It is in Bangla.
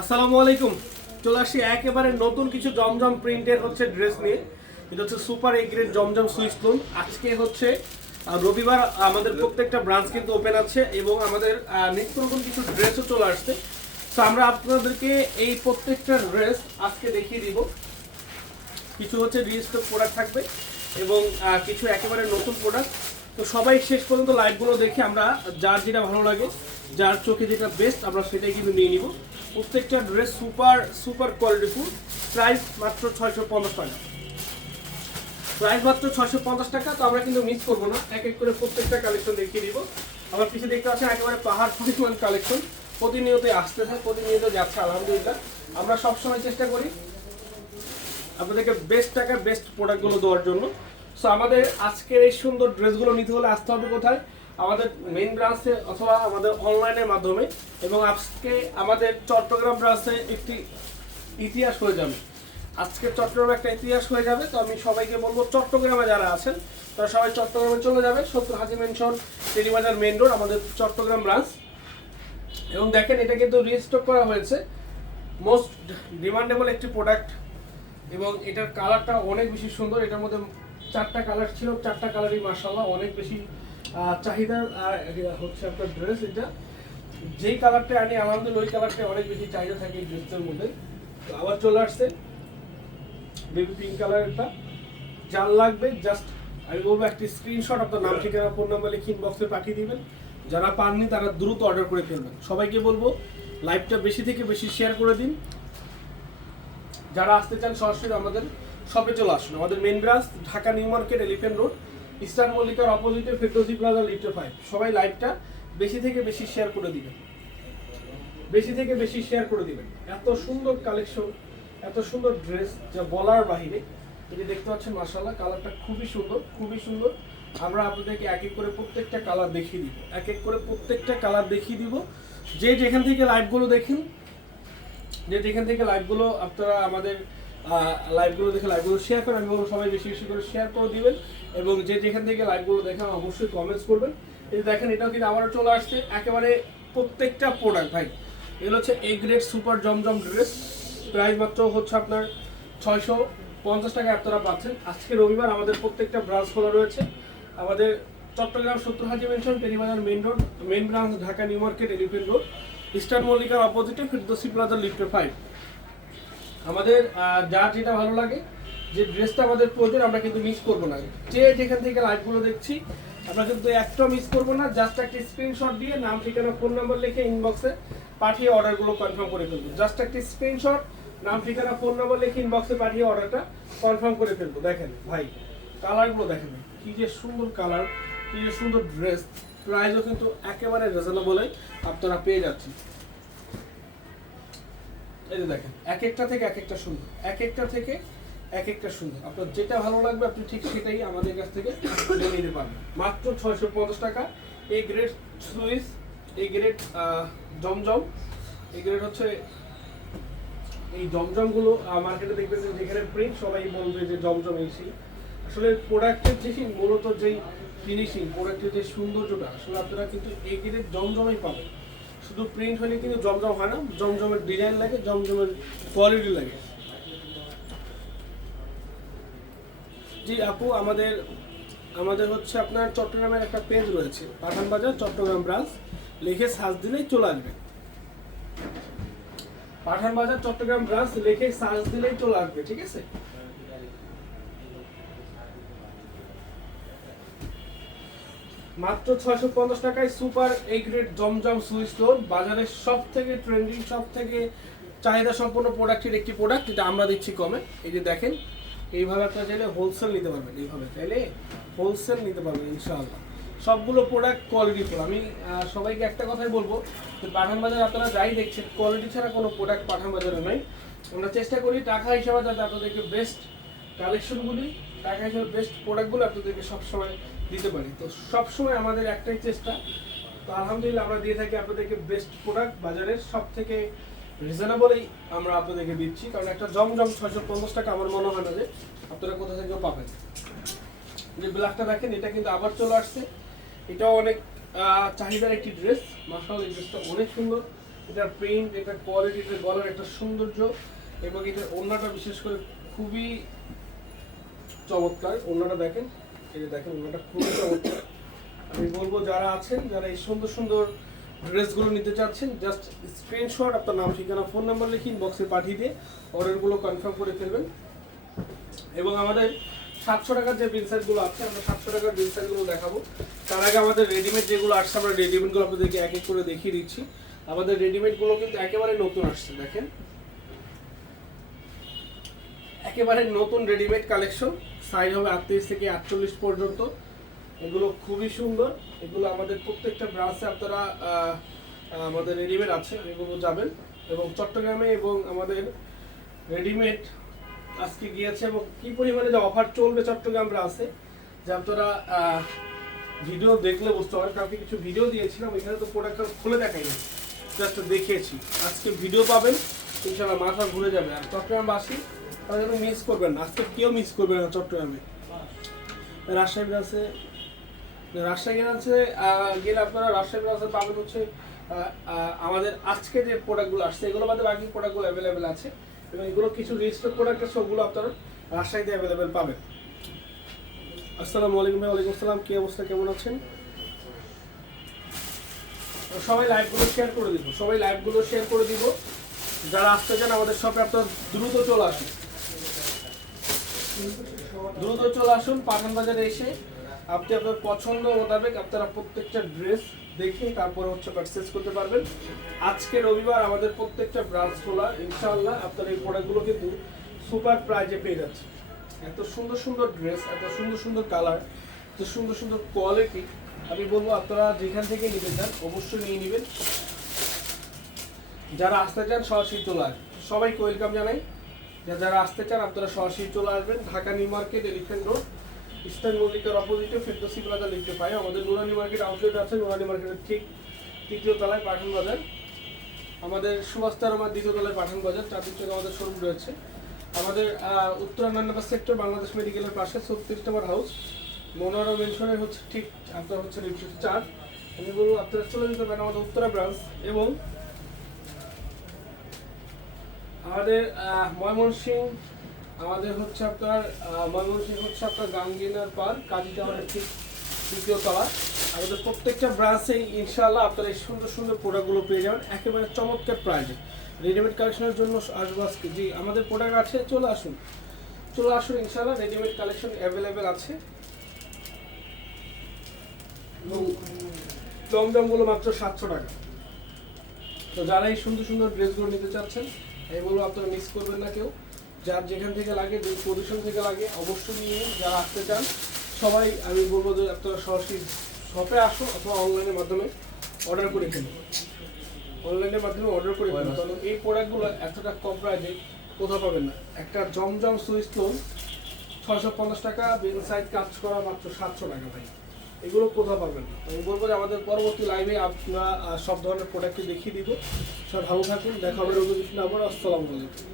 আসসালামু আলাইকুম। চলে আসি একেবারে নতুন কিছু জমজম প্রিন্টের হচ্ছে ড্রেস নিয়ে। এটা হচ্ছে super A grade Zamzam Swiss lawn আজকে হচ্ছে রবিবার আমাদের প্রত্যেকটা ব্রাঞ্চ কিন্তু ওপেন আছে এবং আমাদের নিত্য নতুন কিছু ড্রেসও চলে আসছে। তো আমরা আপনাদেরকে এই প্রত্যেকটা ড্রেস আজকে দেখিয়ে দিব। কিছু হচ্ছে রিস্টক প্রোডাক্ট থাকবে এবং কিছু একেবারে নতুন প্রোডাক্ট তো সবাই শেষ পর্যন্ত লাইভগুলো দেখে আমরা যার যেটা ভালো লাগে, যার চোখে যেটা বেস্ট আমরা সেটাই কিন্তু নিয়ে নিব। প্রত্যেকটা dress super super quality qualityful price মাত্র ছয়শো পঞ্চাশ টাকা। প্রাইস মাত্র ছয়শো পঞ্চাশ টাকা, তো আমরা কিন্তু মিস করব না। এক এক করে প্রত্যেকটা কালেকশন দেখিয়ে দিব। আমার পিছিয়ে দেখতে পাচ্ছেন, একেবারে পাহাড় পরিমাণ কালেকশন প্রতিনিয়ত আসতেছে প্রতিনিয়ত যাচ্ছে, আলহামদুলিল্লাহ। আমরা সবসময় চেষ্টা করি আপনাদেরকে বেস্ট টাকার বেস্ট প্রোডাক্টগুলো দেওয়ার জন্য। সো আমাদের আজকের এই সুন্দর ড্রেসগুলো নিতে হলে আসতে হবে কোথায়? আমাদের মেইন ব্রাঞ্চে অথবা আমাদের অনলাইনের মাধ্যমে এবং আজকে আমাদের চট্টগ্রাম ব্রাঞ্চে একটি ইতিহাস হয়ে যাবে। আজকে চট্টগ্রামে একটা ইতিহাস হয়ে যাবে, তো আমি সবাইকে বলব চট্টগ্রামে যারা আছেন, তারা সবাই চট্টগ্রামে চলে যাবে। সত্তর Haji mansion Teribazar main road আমাদের চট্টগ্রাম ব্রাঞ্চ এবং দেখেন, এটা কিন্তু রিস্টক করা হয়েছে। মোস্ট ডিমান্ডেবল একটি প্রোডাক্ট এবং এটার কালারটা অনেক বেশি সুন্দর। এটার মধ্যে চারটা কালার ছিল। চারটা কালারই মার্শাল্লাহ অনেক বেশি চাহিদার হচ্ছে আপনার ড্রেস এটা যেই কালারটা আনি, আলহামদুলিল্লাহ ওই কালারটা অনেক বেশি চাহিদা থাকে এই ড্রেসটার মধ্যে। তো আবার চলে আসছে বেবি পিঙ্ক কালারটা যার লাগবে জাস্ট আমি বলব একটি স্ক্রিনশট আপনার নাম, ঠিকানা ফোন নাম্বার লিখে ইনবক্সে পাঠিয়ে দিবেন। যারা পাননি, তারা দ্রুত অর্ডার করে ফেলবেন। সবাইকে বলব লাইভটা বেশি থেকে বেশি শেয়ার করে দিন। যারা আসতে চান সরাসরি আমাদের শপে চলে আসুন। আমাদের main branch Dhaka New Market Elephant Road Eastern মল্লিকার অপোজিটে ফেরদৌসি প্লাজা লিফটে ফাইভ সবাই লাইভটা বেশি থেকে বেশি শেয়ার করে দিবেন। বেশি থেকে বেশি শেয়ার করে দিবেন। এত সুন্দর কালেকশন এত সুন্দর ড্রেস যা বলার বাহিরে যদি দেখতে পাচ্ছেন মাসাল্লাহ কালারটা খুবই সুন্দর খুবই সুন্দর। আমরা আপনাদেরকে এক এক করে প্রত্যেকটা কালার দেখিয়ে দিব। এক এক করে প্রত্যেকটা কালার দেখিয়ে দিব। যে যেখান থেকে লাইভগুলো দেখেন, যে যেখান থেকে লাইভগুলো আপনারা আমাদের লাইভগুলো দেখে লাইভগুলো শেয়ার করেন। আমি বলব সবাই বেশি বেশি করে শেয়ার করে দিবেন এবং যে যেখান থেকে লাইভগুলো দেখেন অবশ্যই কমেন্টস করবেন। এই দেখেন, এটাও কিন্তু আবারও চলে আসছে একেবারে প্রত্যেকটা প্রোডাক্ট ভাই। এগুলো হচ্ছে A grade super Zamzam dress price মাত্র হচ্ছে আপনার ছয়শো পঞ্চাশ টাকা আপনারা পাচ্ছেন। আজকে রবিবার আমাদের প্রত্যেকটা ব্রাঞ্চ খোলা রয়েছে। আমাদের চট্টগ্রাম সত্তর Haji mansion Teribazar main road main branch Dhaka New Market, Elephant Road Eastern মল্লিকার অপোজিটে ফিরদোসি প্লাজা লিফটে ফাইভ আমাদের যার যেটা ভালো লাগে, যে ড্রেসটা আমাদের প্রয়োজন, আমরা কিন্তু মিস করব না। যে যেখান থেকে লাইভগুলো দেখছি, আমরা কিন্তু একটা মিস করব না জাস্ট একটা স্ক্রিনশট দিয়ে নাম, ঠিকানা ফোন নাম্বার লিখে ইনবক্সে পাঠিয়ে অর্ডারগুলো কনফার্ম করে ফেলব। জাস্ট একটা স্ক্রিনশট নাম, ঠিকানা ফোন নাম্বার লিখে ইনবক্সে পাঠিয়ে অর্ডারটা কনফার্ম করে ফেলব। দেখেন ভাই কালারগুলো দেখেন কি যে সুন্দর কালার কি যে সুন্দর ড্রেস প্রাইসও কিন্তু একেবারে রিজনেবলে আপনারা পেয়ে যাচ্ছেন। এক একটা থেকে এক একটা সুন্দর এক একটা থেকে এক একটা সুন্দর আপনার যেটা ভালো লাগবে, আপনি ঠিক সেটাই আমাদের কাছ থেকে নিতে পারবেন। মাত্র ছয়শো পঞ্চাশ টাকা। এই গ্রেড সুইস এই গ্রেড জমজম। এই গ্রেড হচ্ছে এই জমজমগুলো মার্কেটে দেখবেন যে যেখানে প্রিন্ট সবাই বলবে যে জমজম এসি আসলে প্রোডাক্টের যে মূলত যেই ফিনিশিং প্রোডাক্টের যে সৌন্দর্যটা, আসলে আপনারা কিন্তু এই গ্রেড জমজমই পাবেন। শুধু প্রিন্ট হলে কিন্তু জমজম হয় না। জমজমের ডিজাইন লাগে, জমজমের কোয়ালিটি লাগে। জি, আপু, আমাদের আমাদের হচ্ছে আপনার চট্টগ্রামের একটা পেজ রয়েছে, পাঠান বাজার, চট্টগ্রাম ব্রাঞ্চ লিখে সার্চ দিলেই চলে আসবে। পাঠান বাজার, চট্টগ্রাম ব্রাঞ্চ লিখে সার্চ দিলেই চলে আসবে, ঠিক আছে? মাত্র ছয়শো পঞ্চাশ টাকায় super A grade Zamzam Swiss lawn বাজারের সব থেকে ট্রেন্ডিং সব থেকে চাহিদা সম্পন্ন প্রোডাক্টের একটি প্রোডাক্ট, যেটা আমরা দিচ্ছি কমে। এই যে দেখেন, এইভাবে আপনারা চাইলে হোলসেল নিতে পারবেন। এইভাবে চাইলে হোলসেল নিতে পারবেন, ইনশাআল্লাহ। সবগুলো প্রোডাক্ট কোয়ালিটিফুল আমি সবাইকে একটা কথাই বলব যে পাঠান বাজার আপনারা যাই দেখছেন কোয়ালিটি ছাড়া কোনো প্রোডাক্ট পাঠান বাজারে নাই। আমরা চেষ্টা করি টাকা হিসাবে যাতে আপনাদেরকে বেস্ট কালেকশনগুলি টাকা হিসাবে বেস্ট প্রোডাক্টগুলো আপনাদেরকে সবসময় দিতে পারি। তো সবসময় আমাদের একটাই চেষ্টা। তো আলহামদুলিল্লাহ আমরা দিয়ে থাকি আপনাদেরকে বেস্ট প্রোডাক্ট বাজারের সব থেকে রিজনেবলই আমরা আপনাদেরকে দিচ্ছি। কারণ একটা জমজম ছয়শো পঞ্চাশ টাকা আমার মনে হয় না যে আপনারা কোথা থেকেও পাবেন। যে ব্ল্যাকটা দেখেন, এটা কিন্তু আবার চলে আসছে। এটাও অনেক চাহিদার একটি ড্রেস মার্শাল এই ড্রেসটা অনেক সুন্দর। এটার প্রিন্ট এটার কোয়ালিটি এটার গলার একটা সৌন্দর্য এবং এটার ওড়নাটা বিশেষ করে খুবই চমৎকার। ওড়নাটা দেখেন এই যে দেখেন ওড়নাটা খুবই আমি বলব যারা আছেন, যারা এই সুন্দর সুন্দর ড্রেসগুলো নিতে চাচ্ছেন জাস্ট স্ক্রিনশট আপনার নাম, ঠিকানা ফোন নাম্বার লিখে ইনবক্সে পাঠিয়ে দিয়ে অর্ডারগুলো কনফার্ম করে ফেলবেন। এবং আমাদের সাতশো টাকার যে বিল সাইজগুলো আছে, আমরা সাতশো টাকার বিল সাইজগুলো দেখাবো। তার আগে আমাদের রেডিমেড যেগুলো আসছে, আমরা রেডিমেডগুলো আপনাদেরকে এক এক করে দেখিয়ে দিচ্ছি। আমাদের রেডিমেডগুলো কিন্তু একেবারে নতুন আসছে, দেখেন। একেবারে নতুন রেডিমেড কালেকশন সাইজ হবে আটত্রিশ থেকে আটচল্লিশ পর্যন্ত। এগুলো খুবই সুন্দর। এগুলো আমাদের প্রত্যেকটা ব্রাঞ্চে আপনারা আমাদের রেডিমেড আছে, এগুলো যাবেন। এবং চট্টগ্রামে এবং আমাদের রেডিমেড আজকে গিয়েছে এবং কি পরিমাণে যে অফার চলবে চট্টগ্রাম ব্রাঞ্চে যে আপনারা ভিডিও দেখলে বুঝতে পারেন কালকে কিছু ভিডিও দিয়েছিলাম, এখানে তো প্রোডাক্টটা খুলে দেখাইনি। জাস্ট দেখিয়েছি। আজকে ভিডিও পাবেন ইনশাল্লাহ মাথা ঘুরে যাবে। আর চট্টগ্রামবাসী যেন মিস করবেন না। আজকে কেউ মিস করবে না চট্টগ্রামে। রাজশাহী ব্রাঞ্চে রাজশাহী ব্রাঞ্চে গেলে আপনারা রাজশাহী ব্রাঞ্চে পাবেন হচ্ছে আমাদের আজকে যে প্রোডাক্টগুলো আসছে এগুলো বাদে বাকি প্রোডাক্টগুলো অ্যাভেলেবেল আছে। এবং এগুলো কিছু রেজিস্টার প্রোডাক্ট আছে, ওগুলো আপনারা রাজশাহীতে অ্যাভেলেবেল পাবেন। আসসালামু আলাইকুম ওয়ালাইকুম আসসালাম। কি অবস্থা? কেমন আছেন? সবাই লাইভগুলো শেয়ার করে দিব, সবাই লাইভগুলো শেয়ার করে দিব। যারা আসতে চান আমাদের শপে আপনার দ্রুত চলে আসুন। দ্রুত চলে আসুন পাঠান বাজারে এসে। আপনি আপনার পছন্দ মোতাবেক আপনারা প্রত্যেকটা ড্রেস দেখে তারপরে হচ্ছে পারচেস করতে পারবেন। আজকে রবিবার আমাদের প্রত্যেকটা ব্রাঞ্চ খোলা, ইনশাআল্লাহ আপনার এই প্রোডাক্টগুলো কিন্তু সুপার প্রাইজে পেয়ে যাচ্ছে এত সুন্দর সুন্দর ড্রেস এত সুন্দর সুন্দর কালার এত সুন্দর সুন্দর কোয়ালিটি আমি বলব আপনারা যেখান থেকে নিতে চান অবশ্যই নিয়ে নেবেন। যারা আসতে চান সরাসরি চলে সবাইকে ওয়েলকাম জানাই। যারা আসতে চান আপনারা সরাসরি চলে আসবেন। Dhaka New Market Elephant Road Eastern মল্লিকার অপোজিটে ফেরদোসি প্লাজা লিখতে পাই। আমাদের নুরানি মার্কেট আউটলেট আছে নুরানি মার্কেটের ঠিক তৃতীয় তলায় পাঠান বাজার। আমাদের সুভাষতার আমার দ্বিতীয় তলায় পাঠান বাজার চারদিক থেকে আমাদের শোরুম রয়েছে। আমাদের আহ, উত্তরানন্দাবাদ সেক্টর বাংলাদেশ মেডিকেলের পাশে ছত্রিশ নম্বর হাউস মনোয়ারা মেনশনের হচ্ছে ঠিক আপনার হচ্ছে চার আমি বলব আপনারা চলে যেতে পারেন আমাদের উত্তরা ব্রাঞ্চ এবং আমাদের ময়মনসিং আমাদের হচ্ছে আপনার ময়মনসিং হচ্ছে আপনার গাঙ্গিনার পার কাজী টাওয়ারের ঠিক তৃতীয় তলা। আমাদের প্রত্যেকটা ব্রাঞ্চে ইনশাআল্লাহ আপনারা এই সুন্দর সুন্দর প্রোডাক্টগুলো পেয়ে যাবেন। একেবারে চমৎকার প্রাইজে রেডিমেড কালেকশনের জন্য আসব আজকে। জি, আমাদের প্রোডাক্ট আছে, চলে আসুন। চলে আসুন ইনশাআল্লাহ রেডিমেড কালেকশন অ্যাভেলেবেল আছে। দমদমগুলো মাত্র সাতশো টাকা। তো যারা এই সুন্দর সুন্দর ড্রেসগুলো নিতে চাচ্ছেন বলব আপনারা মিস করবেন না কেউ। যার যেখান থেকে লাগে যে পজিশন থেকে লাগে অবশ্যই নিয়ে যারা আসতে চান সবাই আমি বলব যে আপনারা সরাসরি শপে আসুন অথবা অনলাইনের মাধ্যমে অর্ডার করে কিনুন। অনলাইনের মাধ্যমে অর্ডার করে কিনুন। কারণ এই প্রোডাক্টগুলো এতটা কম প্রাইজে কোথাও পাবেন না। একটা জমজম সুইচ লোন ছয়শো পঞ্চাশ টাকা বিল সাইড কাজ করা মাত্র সাতশো টাকা ভাই। এগুলো কোথাও পাবেন না। আমি বলব যে আমাদের পরবর্তী লাইভে আপনারা সব ধরনের প্রোডাক্টই দেখিয়ে দিব। সব ভালো থাকুন, দেখা হবে রবি কৃষ্ণ আবার। আসসালামু আলাইকুম।